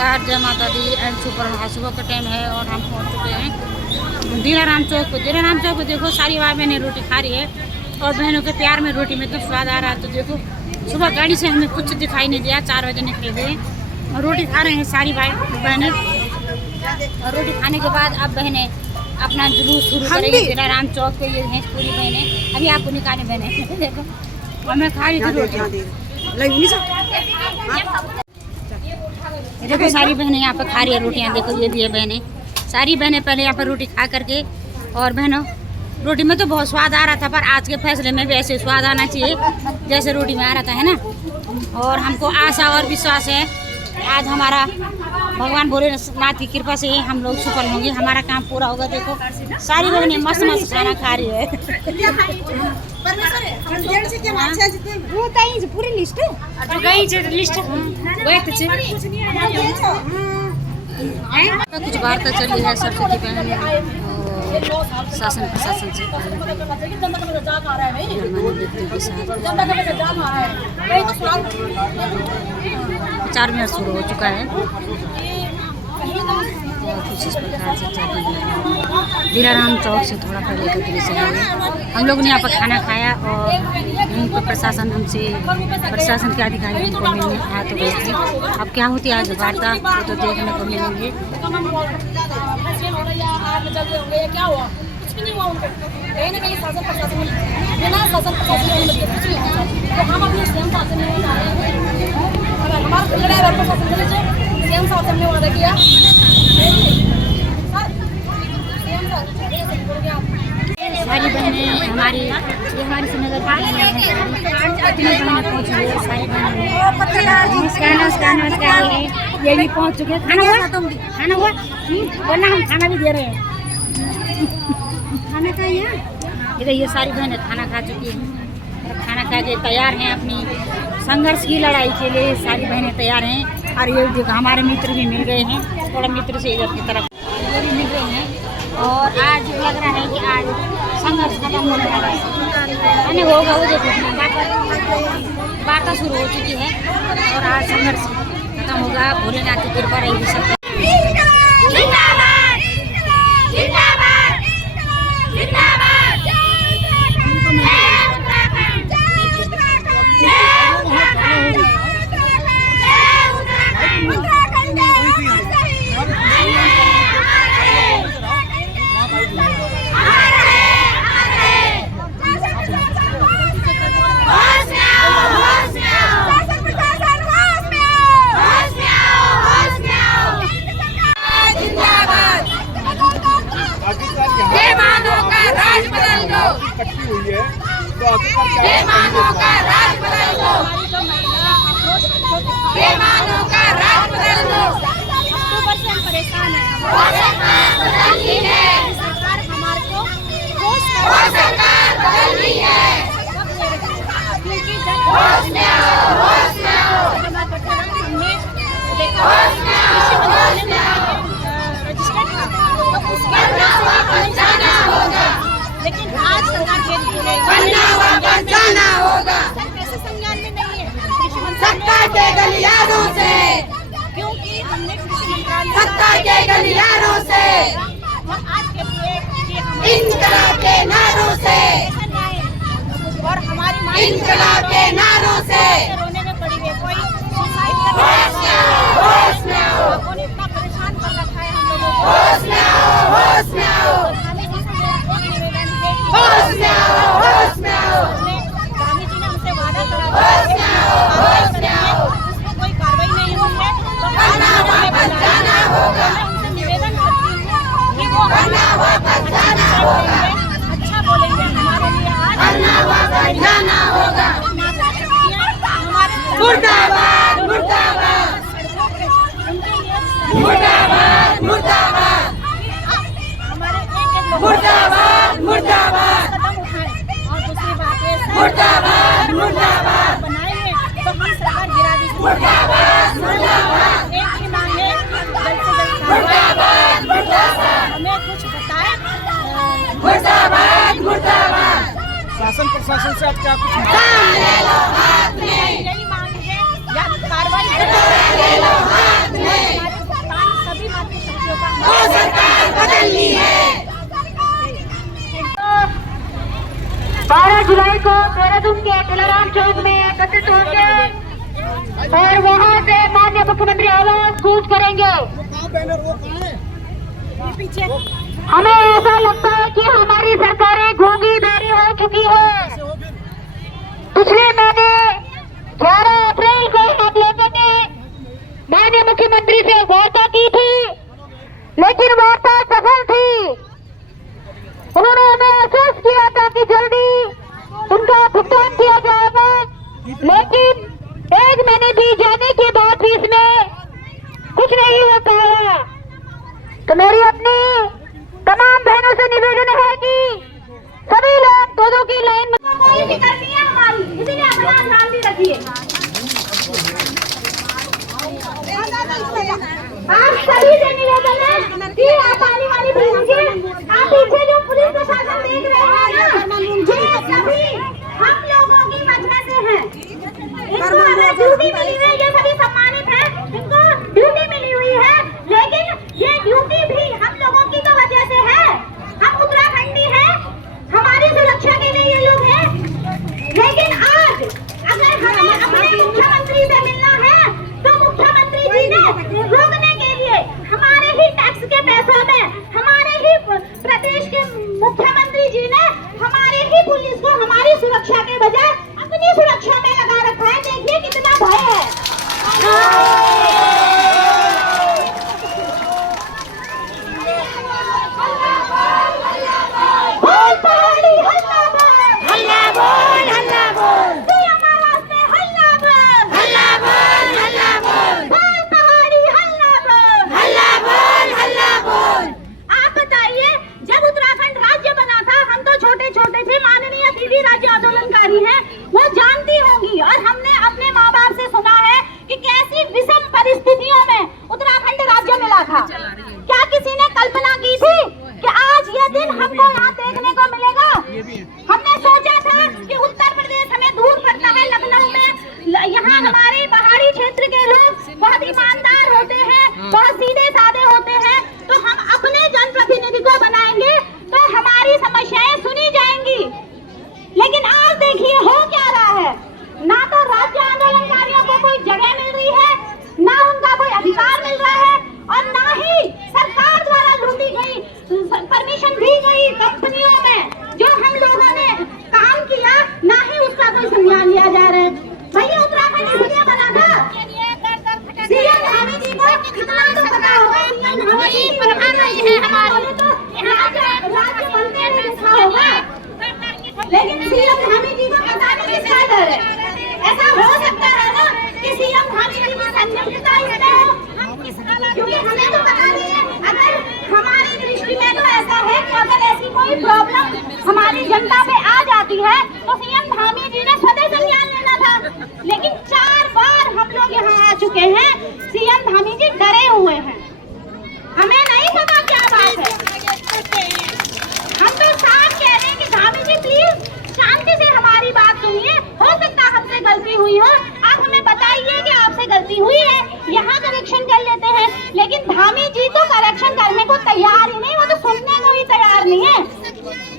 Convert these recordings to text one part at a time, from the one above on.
नमस्कार, जय माता दी एंड सुप्रभात। सुबह का टाइम है और हम पहुंच चुके हैं दिलाराम चौक पे। दिलाराम चौक पे देखो सारी बहनें रोटी खा रही है और बहनों के प्यार में रोटी में तो स्वाद आ रहा है। तो देखो सुबह गाड़ी से हमें कुछ दिखाई नहीं दिया, 4 बजे निकले हुए और रोटी खा रहे हैं सारी बहनें। और रोटी खाने के बाद अब बहनें अपना जुलूस शुरू करेंगे दिलाराम चौक पे। ये हैं पूरी बहनें, अभी आपको निकाले बहनें देखो हमें खा रही थी रोटी। देखो सारी बहनें यहाँ पर खा रही है रोटियाँ। देखो ये भी है बहनें, सारी बहनें पहले यहाँ पर रोटी खा करके। और बहनों रोटी में तो बहुत स्वाद आ रहा था, पर आज के फैसले में भी ऐसे स्वाद आना चाहिए जैसे रोटी में आ रहा था, है ना। और हमको आशा और विश्वास है आज हमारा भगवान भोलेनाथ की कृपा से ही हम लोग सफल होंगे, हमारा काम पूरा होगा। देखो सारी बहनें मस्त मस्त खाना खा रही है। पूरी लिस्ट कुछ वार्ता चल रही है सरस्वती बहन और शासन प्रशासन से। 4 मिनट शुरू हो चुका है। कुछ इस प्रकार से चल रही है। दिलाराम चौक से थोड़ा पहले का दृश्य है। हम लोगों ने यहाँ पर खाना खाया और यहीं पर प्रशासन प्रशासन के अधिकारी हमको मिलने आया तो गए थे। अब क्या होती है आज वार्ता वो तो देखने को मिलेंगे। सारी बहनें हमारी ये हमारी नगर पहुँच गई है। सारी नमस्कार नमस्कार ये भी पहुँच चुके हैं। खाना हुआ वरना हम खाना भी दे रहे हैं। खाना खाइए इधर। ये सारी बहनें खाना खा चुकी हैं और खाना खा के तैयार हैं अपनी संघर्ष की लड़ाई के लिए। सारी बहनें तैयार हैं। और ये देखो हमारे मित्र भी मिल गए हैं, थोड़ा मित्र से इधर की तरफ ये भी मिल रहे हैं। और आज लग रहा है कि आज संघर्ष खत्म होने वाला है, होगा। वो देखो वार्ता शुरू हो चुकी है और आज संघर्ष खत्म होगा। भोलेनाथ की कृपा रहेगी सब। इकट्ठी हुई है तो बेईमानों का राज बदल दो, बेईमानों का राज बदल दो। अक्टूबर से हम परेशान हैं। सरकार हमारे को सरकार बदल रही है। क्योंकि जब होश में आओ, होश में आओ। हमने देखा रजिस्टर्ड था तो उसके वापस जाना होगा। लेकिन आज सरकार वापस जाना होगा। सर कैसे संज्ञान में नहीं है सत्ता के गलियारों से, क्योंकि हमने कृषि मंत्रालय सत्ता के गलियारों से और आज के इंकलाब के नारों से और हमारी इंकलाब के नारों से रोने में पड़ी है। कोई सुसाइड कर रहा है। होश में आओ, लोगों ने इतना परेशान कर रखा है हम लोगों को। होश में आओ, होश में आओ, होश में आओ, होश में आओ। स्वामी जी ने हमसे वादा करा था होश में आओ, होश में आओ। उसमें कोई कार्रवाई नहीं हुई है तो वापस जाना होगा। उनसे निवेदन करती हूँ कि वो वापस जाना होगा। अच्छा बोलेंगे हमारे लिए आज वापस जाना होगा। मुर्दाबाद मुर्दाबाद मुर्दाबाद मुर्दाबाद मुर्दाबाद मुर्दाबाद। और दूसरी बात है मुर्दाबाद मुर्दाबाद बनाएंगे तो हम सरकार गिरा दी। मुर्दाबाद मुर्दाबाद। एक ही मांग है जल्द से जल्द मुर्दाबाद मुर्दाबाद। हमें कुछ बताए। मुर्दाबाद मुर्दाबाद। शासन प्रशासन से आप क्या कुछ ले लो हाथ में, यही मांग है या कार्रवाई ले लो हाथ में। घूम के दिलाराम चौक में एकत्रित होंगे और वहां से माननीय मुख्यमंत्री आवास कूच करेंगे। हमें ऐसा लगता है कि हमारी सरकारें गूंगी बहरी हो चुकी है। पिछले महीने 11 अप्रैल को हम लोगों ने माननीय मुख्यमंत्री से वार्ता की थी, लेकिन वार्ता सफल थी। उन्होंने हमें आश्वस्त किया था कि जल्दी उनका भुगतान किया जाएगा, लेकिन 1 महीने बीत जाने के बाद भी इसमें कुछ नहीं हो पाया। तो मेरी अपनी तमाम बहनों से निवेदन है कि सभी लोग दो की लाइन में कोई भी करनी है हमारी, इसीलिए अपना शांति रखिए। आप सभी से निवेदन है कि आप आने वाली पीढ़ी के आप पीछे जो पुलिस प्रशासन देख रहे हैं ना, ये सभी हम लोगों की वजह से है। इनको अगर ड्यूटी मिली हुई है, ये सभी सम्मानित है, इनको ड्यूटी मिली हुई है, लेकिन ये ड्यूटी भी हम लोगों की तो वजह से है। हम उत्तराखंडी हैं, हमारी सुरक्षा के लिए ये लोग हैं। लेकिन आज अगर हमें अपने मुख्यमंत्री से मिलना है तो मुख्यमंत्री जी ने रोकने के लिए हमारे ही टैक्स के पैसों में, हमारे ही प्रदेश के मुख्यमंत्री जी ने हमारे ही पुलिस को हमारी सुरक्षा के बजाय अपनी सुरक्षा में लगा रखा है। देखिए कितना भय है। बोल पहाड़ी हल्ला बोल, हल्ला बोल, हल्ला बोल, सीएम आवाज में हल्ला बोल, हल्ला बोल, हल्ला बोल, बोल पहाड़ी हल्ला बोल, हल्ला बोल, हल्ला बोल। आप बताइए, जब उत्तराखंड राज्य बना था, हम तो छोटे छोटे थे, माननीय दीदी राज्य आंदोलनकारी हैं, वो जानती होंगी, और हमने अपने माँ बाप से सुना है कि कैसी विषम परिस्थितियों में उत्तराखंड राज्य मिला था। क्या किसी ने कल्पना की थी कि आज ये दिन हमको यहाँ देखने को मिलेगा? हमने सोचा था कि उत्तर प्रदेश हमें दूर पड़ता है, लखनऊ में यहाँ हमारे पहाड़ी क्षेत्र के लोग बहुत ईमानदार होते हैं, बहुत सीधे साधे होते हैं, तो हम अपने जनप्रतिनिधि को बनाएंगे तो हमारी समस्याएं सुनी जाएंगी। लेकिन आज देखिए हो क्या रहा है, ना तो राज्य आंदोलनकारियों को कोई जगह मिल रही है, ना उनका कोई अधिकार मिल रहा है, और ना ही सरकार द्वारा लूटी गई परमिशन दी गई कंपनियों में जो हम लोगों ने काम किया, ना ही उसका कोई संज्ञान लिया जा रहा है। भैया उत्तराखंड इसलिए बना था, सीएम धामी जी को कितना तो पता होगा, प्रधानमंत्री है हमारे, तो यहाँ के राज्य बनते हुए देखा होगा, लेकिन सीएम धामी जी को पता नहीं किसका डर है। ऐसा हो सकता है ना कि सीएम धामी जी की संदिग्धता इसमें हो, क्योंकि हमें तो पता नहीं है। अगर हमारी दृष्टि में तो ऐसा है कि अगर ऐसी कोई प्रॉब्लम हमारी जनता पे आ जाती है तो सीएम धामी जी ने स्वतः संज्ञान लेना था, लेकिन 4 बार हम लोग यहाँ आ चुके हैं, सीएम धामी जी डरे हुए हैं। हमें नहीं पता क्या बात है, हम तो साफ कह रहे हैं कि धामी जी प्लीज शांति से हमारी बात सुनिए, हो सकता है हमसे गलती हुई हो, आप हमें बताइए कि आपसे गलती हुई है, यहाँ करेक्शन कर लेते हैं। लेकिन धामी जी तो करेक्शन करने को तैयार ही नहीं, वो तो सुनने को ही तैयार नहीं है।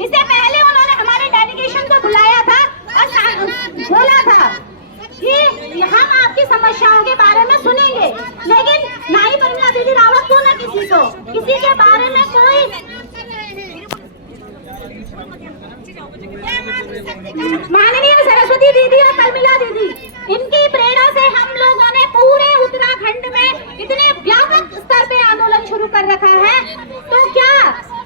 इससे पहले उन्होंने हमारे डेलीगेशन को बुलाया था और बोला था कि हम आपकी समस्याओं के बारे में सुनेंगे, लेकिन ना ही परिमला दीदी रावत को, ना किसी के बारे में कोई माननीय सरस्वती दीदी और परिमला दीदी, इनकी प्रेरणा से हम लोगों ने पूरे उत्तराखंड में इतने व्यापक स्तर पे आंदोलन शुरू कर रखा है। तो क्या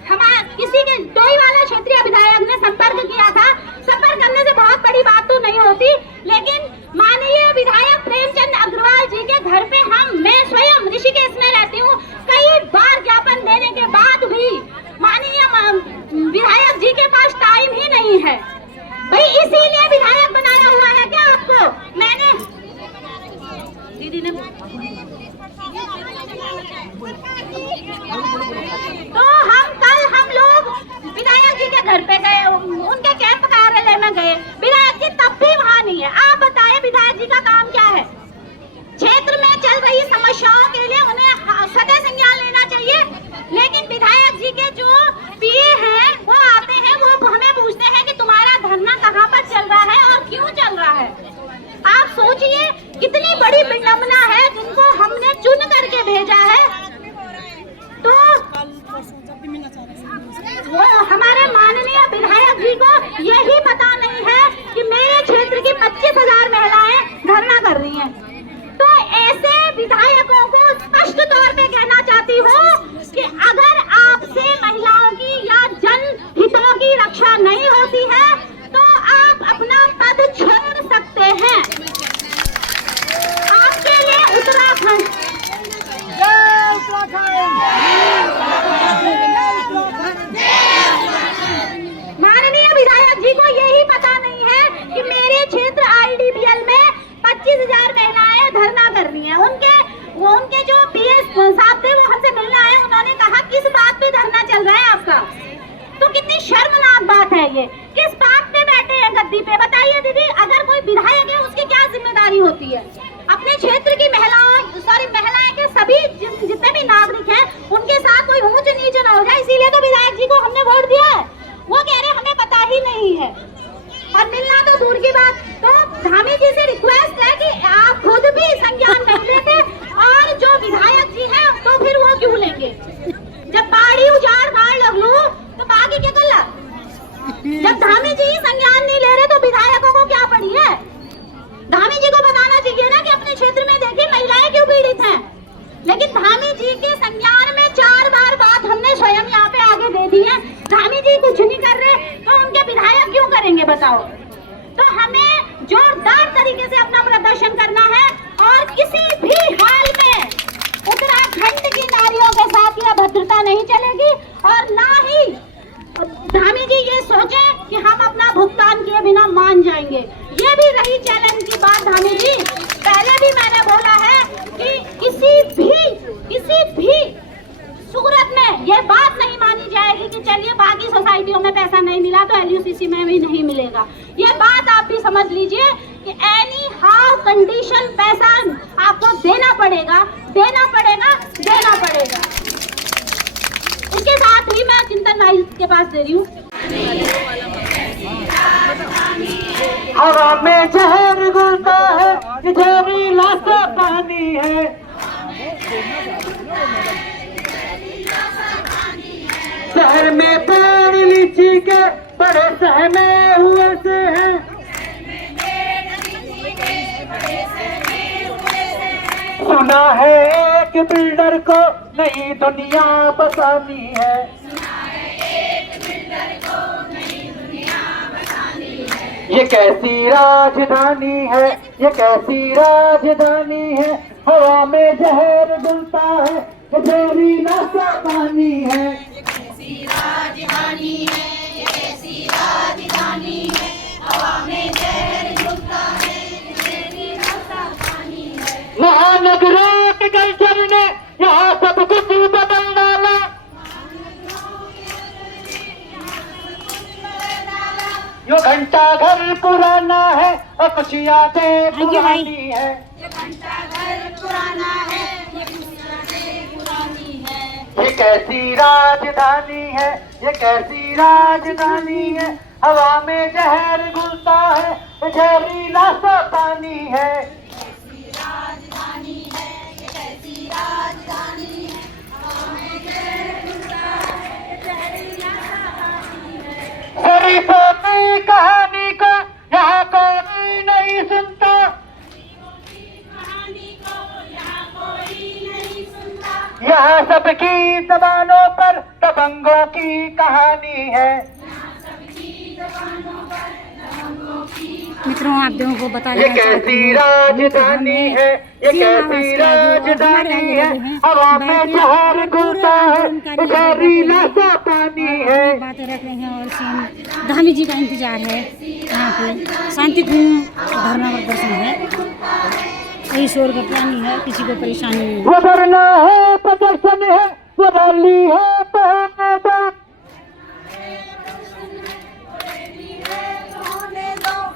हमारे किसी के डोईवाला क्षेत्रीय विधायक ने संपर्क किया था? संपर्क करने से बहुत बड़ी बात तो नहीं होती, लेकिन माननीय विधायक प्रेमचंद अग्रवाल जी के घर पे मैं स्वयं ऋषिकेश में रहती हूँ, कई बार ज्ञापन देने के बाद भी माननीय विधायक जी के पास टाइम ही नहीं है। भाई इसीलिए विधायक बनाया हुआ है क्या आपको? भेजा है, तो वो हमारे माननीय विधायक जी को यही पता नहीं है कि मेरे क्षेत्र की 25,000 महिलाएं धरना कर रही हैं। तो ऐसे विधायकों को स्पष्ट तौर पे कहना चाहती हूँ कि अगर आपसे महिलाओं की या जन हितों की रक्षा नहीं होती है तो आप अपना पद छोड़ सकते हैं। आपके लिए उत्तराखंड माननीय विधायक जी को यही पता नहीं है कि मेरे क्षेत्र IDBL में 25,000 महिलाएं धरना कर रही हैं। उनके जो PS साहब थे वो हमसे मिलने आए, उन्होंने कहा किस बात पे धरना चल रहा है आपका। तो कितनी शर्मनाक बात है ये, किस बात पे बैठे हैं गद्दी पे, बताइए दीदी। अगर कोई विधायक है उसकी क्या जिम्मेदारी होती है? अपने क्षेत्र की महिलाएं के सभी जितने भी नागरिक हैं उनके साथ कोई ऊंच नीच ना हो जाए, इसीलिए तो विधायक जी को हमने वोट दिया है। वो कह रहे हमें पता ही नहीं है, और मिलना तो दूर की बात। तो धामी जी से रिक्वेस्ट है कि आप खुद भी संज्ञान नहीं लेते, और जो विधायक जी हैं तो फिर वो क्यों लेंगे? जब बाड़ी उजाड़ मार लग लो तो बाकी क्या कर ला? जब धामी जी संज्ञान नहीं ले रहे तो विधायकों को क्या पड़ी है? धामी जी को बताना चाहिए ना कि अपने क्षेत्र में देखिए महिलाएं क्यों पीड़ित हैं। लेकिन धामी जी के संज्ञान में 4 बार बात हमने स्वयं यहाँ पे आगे दे दी है। धामी जी कुछ नहीं कर रहे तो उनके विधायक क्यों करेंगे बताओ? तो हमें जोरदार तरीके से अपना प्रदर्शन करना है, और किसी भी हाल में उत्तराखंड की नारियों के साथ यह भद्रता नहीं चलेगी। और ना ही धामी जी ये सोचें कि हम अपना भुगतान किए बिना मान जाएंगे। ये भी रही चैलेंज की बात धामी जी, पहले भी मैंने बोला है कि किसी भी सूरत में ये बात नहीं मानी जाएगी कि चलिए बाकी सोसाइटियों में पैसा नहीं मिला तो LUCC में भी नहीं मिलेगा। ये बात आप भी समझ लीजिए कि एनी हाउ कंडीशन पैसा आपको देना पड़ेगा। इसके साथ ही मैं चिंतन भाई के पास दे रही हूँ। हवा में जहर घुलता है, जहरीला सा पानी है। शहर में पेड़ लीची के बड़े सहमे हुए से हैं। सुना है एक बिल्डर को नई दुनिया बसानी है। ये कैसी राजधानी है, ये कैसी राजधानी है। हवा में जहर घुलता है, जहरीला सा पानी है। ये कैसी राजधानी है, ये कैसी राजधानी है। हवा में जहर घुलता है, जहरीला सा पानी है। महानगरों के कल्चर ने यहाँ सब कुछ बदल डाला। यो घंटा घर पुराना है और कुछ यादें पुरानी है। ये घंटा घर पुराना है, ये कुछ यादें पुरानी है। ये कैसी राजधानी है, ये कैसी राजधानी है। हवा में जहर घुलता है, जहरीला सा पानी है। ये कैसी राजधानी है, ये कैसी राजधानी है। हवा में जहर घुलता है, जहरीला सा पानी है। शरीफों की कहानी को यहाँ कोई नहीं सुनता। यहाँ सबकी जबानों पर दबंगों की कहानी है। मित्रों आप लोगों को बता ये कैसी राजधानी है, ये कैसी राजधानी है। हवा में जहर घुलता है, जहरीला सा पानी है। बातें रख रहे हैं और सीएम धामी जी का इंतजार है। यहाँ पे शांतिपूर्ण धरना प्रदर्शन है, कोई शोर घटना नहीं है, किसी को परेशानी नहीं है। वो धरना है, प्रदर्शन है, वो रैली है, बहने दो।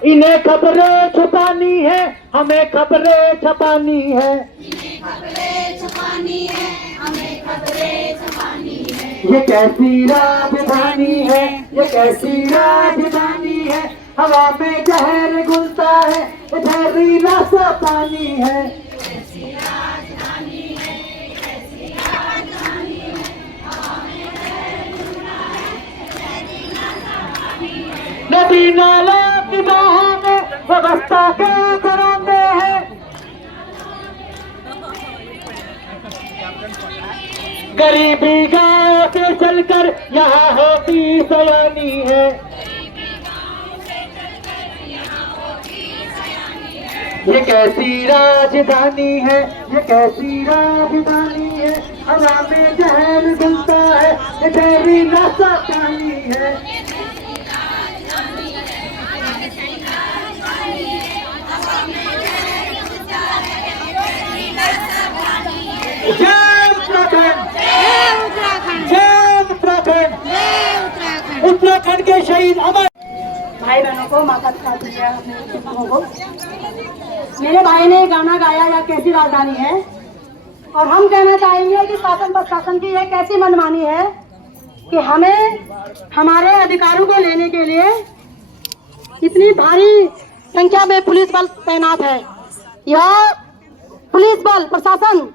इन्हें खबरें छुपानी है, हमें खबरें छपानी है। इन्हें खबरें छपानी है, हमें खबरें छपानी है। ये कैसी राजधानी है, ये कैसी राजधानी है। हवा में जहर घुलता है, जहरीला सा पानी है। कैसी राजधानी है, नदी नाला की बाहों में व्यवस्था के घराने हैं। गरीबी गांव से चलकर यहाँ होती सयानी है। ये कैसी राजधानी है, ये कैसी राजधानी है, हवा में जहर घुलता है, ये तेरी नशा पानी है। जय उत्तराखंड, जय उत्तराखंड, उत्तराखंड के शहीद अमर भाई बहनों को, माता पिता को, मेरे भाई ने गाना गाया या कैसी राजधानी है, और हम कहना चाहेंगे कि शासन प्रशासन की एक ऐसी मनमानी है कि हमें हमारे अधिकारों को लेने के लिए इतनी भारी संख्या में पुलिस बल तैनात है। यह पुलिस बल प्रशासन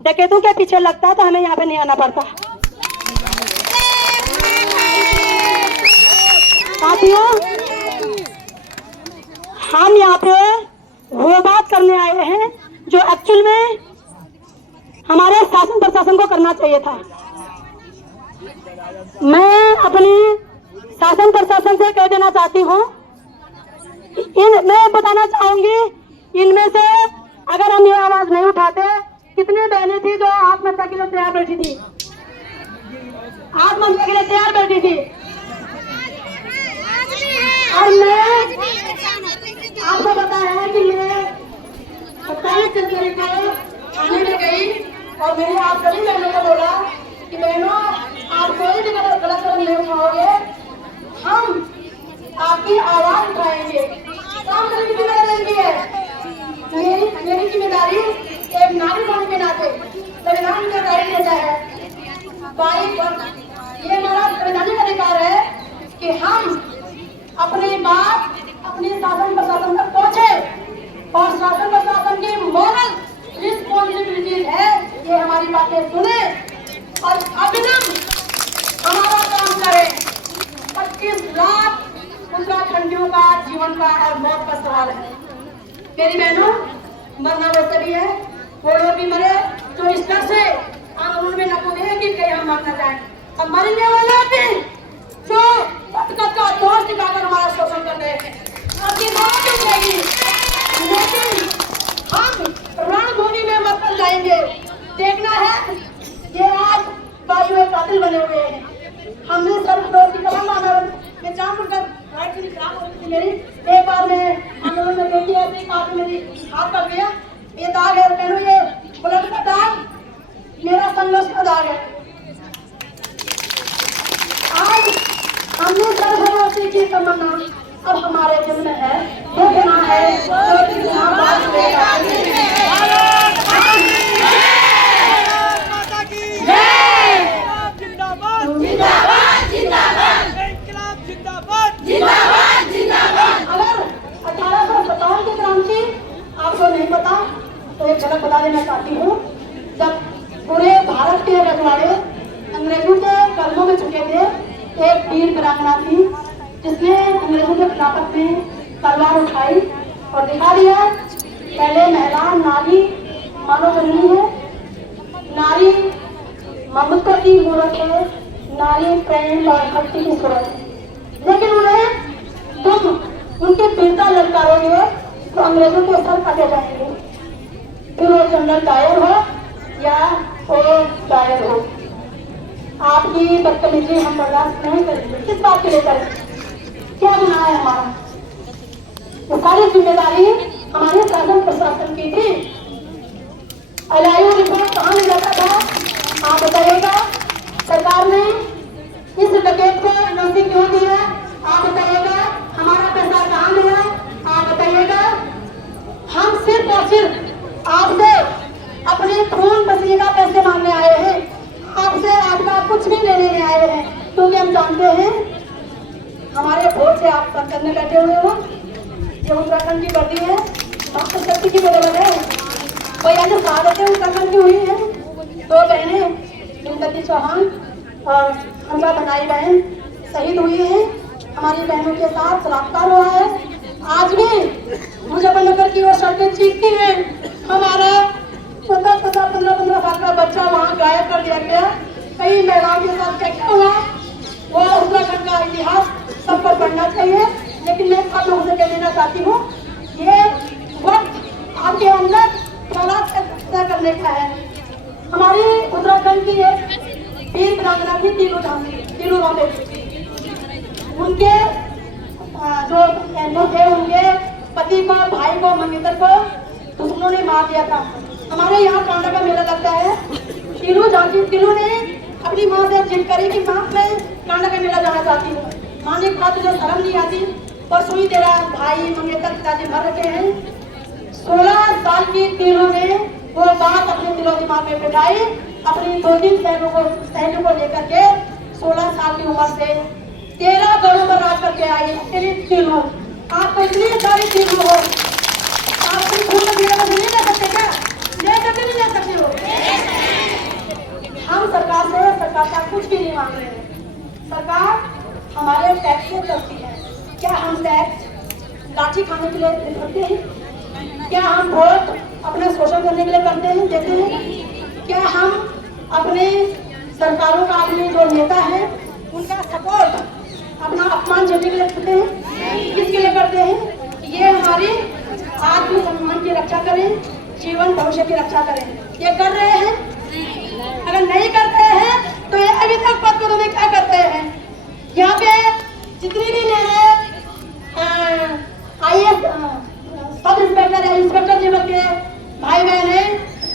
डकैतों के पीछे लगता है तो हमें यहाँ पे नहीं आना पड़ता। साथियों, हम यहाँ पे वो बात करने आए हैं जो एक्चुअल में हमारे शासन प्रशासन को करना चाहिए था। मैं अपनी शासन प्रशासन से कह देना चाहती हूँ, मैं बताना चाहूंगी, इनमें से अगर हम ये आवाज नहीं उठाते, कितने बहनें थी जो आत्महत्या के लिए तैयार बैठी थी, आत्महत्या के लिए तैयार बैठी थी। और मैं आपको पता है कि मैं 27 जनवरी को थाने में गई और मैंने आप सभी बहनों को बोला कि बहनों, आप कोई भी गलत कदम नहीं उठाओगे, हम आपकी आवाज उठाएंगे। काम करने की जिम्मेदारी है, मेरी जिम्मेदारी एक नागरिक होने के नाते संविधान जिम्मेदारी देता है। ये हमारा संवैधानिक अधिकार है कि हम अपनी बात अपने शासन प्रशासन तक पहुंचे, और शासन प्रशासन की मॉरल रिस्पॉन्सिबिलिटीज है ये हमारी बातें सुने और अभिनव हमारा काम करे। 25 लाख उत्तराखंडियों का जीवन का और मौत का सवाल है। मेरी बहनों, मरना वैसे भी है, वो लोग भी मरे जो इस तरह से आंदोलन में न कूदे कि कहीं हम मरना चाहें, अब मरने वाला भी जो का दोष दिखाकर हमारा शोषण कर रहे हैं, आपकी मौत हो जाएगी। लेकिन हम रणभूमि में मत कर जाएंगे। देखना है, ये आज वायु में कातिल बने हुए हैं। हमने सर्वविरोधी आंदोलन में जानबूझकर राइट की खराब हो रही थी मेरी। एक बार मैं आंदोलन में देखी ऐसे काफी मेरी हाथ कर गया। ये दाग है बहनों, ये ब्लड का दाग मेरा संघर्ष का दाग है। आज हमने सर्वभूमि की तमन्ना अब हमारे दिल में है, देखना है अगर 1857 की क्रांति आपको नहीं पता तो एक झलक बता देना चाहती हूँ। जब पूरे भारत के रजवाड़े अंग्रेजों के कदमों में चुके थे, एक वीर वीरांगना थी जिसने अंग्रेजों के खिलाफत में तलवार उठाई और दिखा दिया, पहले महिला नारी मानव जननी है, नारी ममता की मूर्त है, नारी प्रेम और भक्ति की सूरत है। लेकिन उन्हें तुम उनके वीरता ललकारोगे तो अंग्रेजों के सर काटे जाएंगे, फिर वो जनरल डायर हो या वो डायर हो। आपकी बदतमीजी हम बर्दाश्त नहीं करेंगे। किस बात के लिए करें? क्या गुनाह है हमारा? वो सारी जिम्मेदारी हमारे शासन प्रशासन की थी। एलआईयू रिपोर्ट कहाँ ले जाता था आप बताइएगा? सरकार ने इस डकैत को नौकरी क्यों दी है आप बताइएगा? हमारा पैसा कहाँ गया आप बताइएगा? हम सिर्फ और सिर्फ आपसे अपने खून पसीने का पैसे मांगने आए हैं, आपसे आपका कुछ भी लेने नहीं आए हैं, क्योंकि हम जानते हैं हमारे वोट से आप सब करने बैठे हुए हो। ये उत्तराखंड की वर्दी है, आपको शक्ति की जरूरत है। कोई अन्य शहादतें उत्तराखंड की हुई है, 2 बहनें हिमवती चौहान और हमला बनाई बहन शहीद हुई हैं। हमारी बहनों के साथ बलात्कार हुआ है। आज भी मुजफ्फरनगर की वो सड़कें चीखती हैं। हमारा 15 साल का बच्चा वहाँ गायब कर दिया गया। कई महिलाओं के साथ क्या क्या हुआ, वो उत्तराखंड का इतिहास सबको पढ़ना चाहिए। लेकिन मैं आप लोगों से कह देना चाहती हूँ, ये वक्त आपके अंदर तय करने का है। हमारी उत्तराखंड की एक वीर वीरांगना थी तीनू राम। उनके जो बहनों थे, उनके पति को, भाई को, मंगेतर को दुश्मनों ने मार दिया था। हमारे यहाँ कांडा का मेला लगता है। तीनों ने अपनी माँ से जिद करी कि माँ मैं कांडा का मेला जाना चाहती हूँ। माँ ने कहा तुझे शर्म नहीं आती, परसों ही तेरा भाई मंगेतर पिताजी मर रखे हैं। 16 साल की तीनों ने वो बात अपने दिलो दिमाग में बिठाई। अपनी 2-3 सहेलियों को लेकर के 16 साल की उम्र से 13 घरों पर राज करके आई अकेली तीनों। आपको इतनी सारी तीनों हो, आप अपनी खून में नहीं ले सकते क्या? ले सकते नहीं ले सकते हो? हम सरकार का कुछ भी नहीं मांग रहे हैं। सरकार हमारे टैक्स से चलती है। क्या हम टैक्स लाठी खाने के लिए करते हैं? क्या हम वोट अपना शोषण करने के लिए करते हैं, देते हैं? क्या हम अपने सरकारों का, अपने जो नेता हैं उनका सपोर्ट अपना अपमान झेलने के लिए करते हैं? किसके लिए करते हैं? ये हमारी आत्मसम्मान की रक्षा करें, जीवन भविष्य की रक्षा करें। ये कर रहे हैं? अगर नहीं करते हैं तो ये अभी तक पद पदों में क्या करते हैं? यहाँ पे जितनी भी मेरे IAS सब इंस्पेक्टर है, इंस्पेक्टर लेवल के भाई बहन है,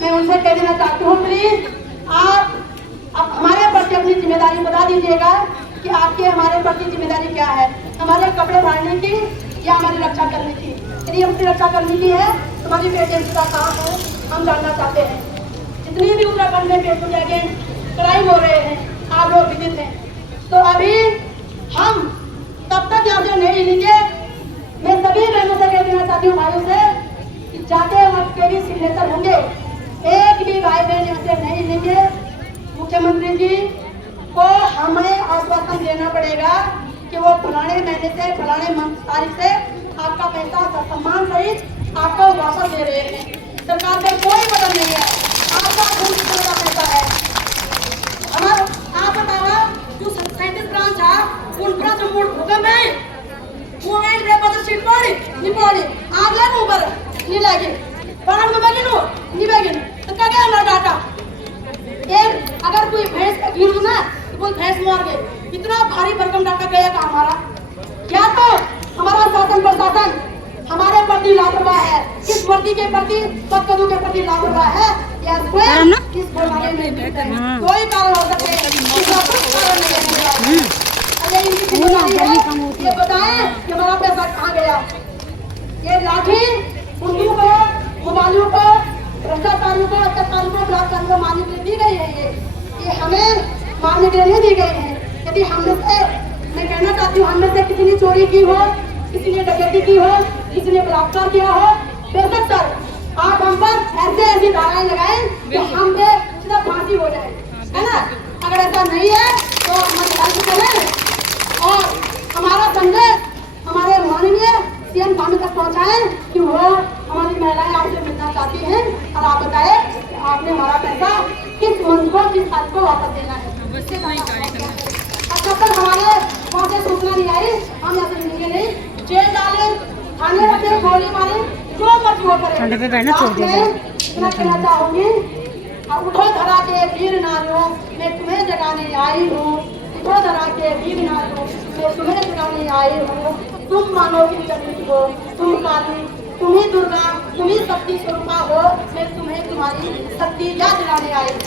मैं उनसे कह देना चाहती हूँ, प्लीज आप हमारे प्रति अपनी जिम्मेदारी बता दीजिएगा कि आपके हमारे प्रति जिम्मेदारी क्या है। हमारे कपड़े फाड़ने की या हमारी रक्षा करने की? यदि अपनी रक्षा करने की है तो हमारी पेटेंट का काम है, हम जानना चाहते हैं। जितनी भी उत्तराखंड में पेशों के अगेंस्ट क्राइम हो रहे हैं, आप लोग विदित हैं, तो अभी हम तब तक यहाँ से नहीं हिलेंगे। मैं सभी बहनों से कह देना चाहती हूँ, भाइयों से, कि जाते वक्त के भी सिग्नेचर होंगे, एक भी भाई बहन यहाँ से नहीं हिलेंगे। मुख्यमंत्री जी को हमें आश्वासन देना पड़ेगा कि वो फलाने महीने से, फलाने तारीख से आपका पैसा सम्मान सहित आपको वापस दे रहे हैं। सरकार में कोई बदल नहीं है, आपका खून का पैसा है। हमारा आप बताओ, जो 37 ब्रांच था, उन ब्रांच में भूकंप है, वो एक रेपा सीट पड़ी नहीं पड़ी, आग लगे ऊपर नहीं लगे, बाहर में बगी नो नहीं बगी, तो क्या क्या हमारा डाटा? एक अगर कोई भैंस का गिर ना तो कोई भैंस मार गए, इतना भारी भरकम डाटा गया का हमारा। या तो हमारा शासन प्रशासन हमारे प्रति लापरवाह है, इस वर्दी के प्रति, पदकदों के प्रति लापरवाह है, या स्वयं इस घोटाले में कोई कारण हो सकते हैं, ये बताएं कि हमारा पैसा कहाँ गया? ये लाठी उर्दू को, मोबाइलों को, भ्रष्टाचारियों को, अत्याचारियों को, बलात्कारियों को मारने के लिए दी गई है। ये हमें मारने के लिए नहीं दी गई है। यदि हमने से, मैं कहना चाहती हूँ, हमने से किसी ने चोरी की हो, किसी ने डकैती की हो, किसी ने बलात्कार किया हो, बेशक सर आप हम पर ऐसी धाराएं लगाएं कि हम पे सीधा फांसी हो जाए, है ना? अगर ऐसा नहीं है तो हमारी हेल्प करें और हमारा संदेश हमारे माननीय CM सामने तक पहुँचाएं कि वो हमारी महिलाएं आपसे मिलना चाहती हैं और आप बताएं कि आपने हमारा पैसा किस मंच को, किस पद को वापस देना है। जब तक हमारे वहाँ से सूचना नहीं आई, हम यहाँ से मिलेंगे नहीं। जेल डाले, थाने रखे, गोली मारे, जो मर्जी वो करें। इतना कहना चाहूँगी, उठो धरा के वीर नारियों, मैं तुम्हें जगाने आई हूँ। उठो धरा के वीर नारियों, मैं तुम्हें जगाने आई हूँ। तुम मानो की जगत हो, तुम काली, तुम ही दुर्गा, तुम ही शक्ति स्वरूपा हो, मैं तुम्हें तुम्हारी शक्ति याद दिलाने आई हूँ।